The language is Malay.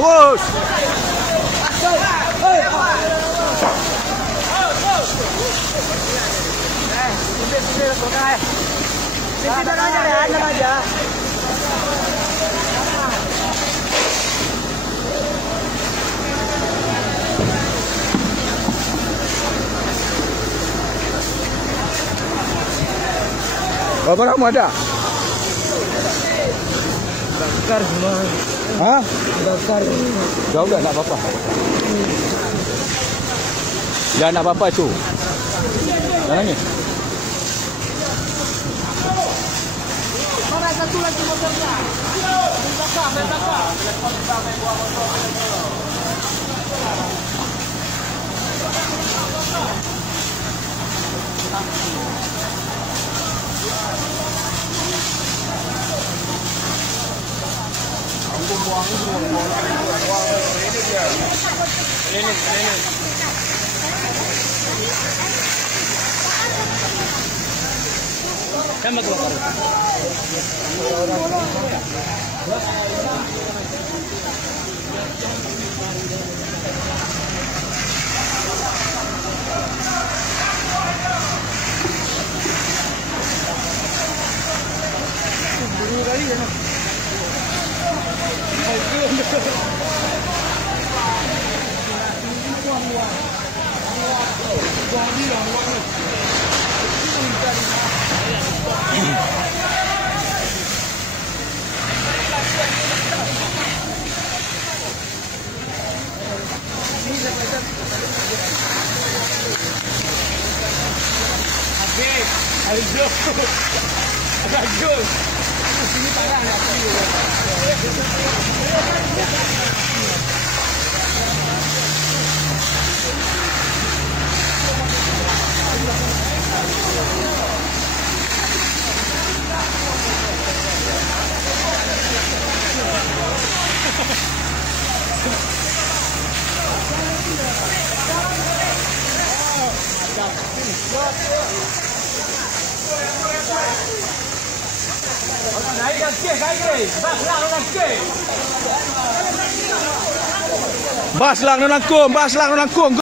Terus. Berapa kamu ada? Bakar semua. Hah? Bakar. Jauh dah, nak apa-apa. Ya, nak apa-apa tu. Jangan ni. Mana satu lagi motornya? Belakang. Tembak bakar. Bagus. Sini parah nak Bas lang nangkum.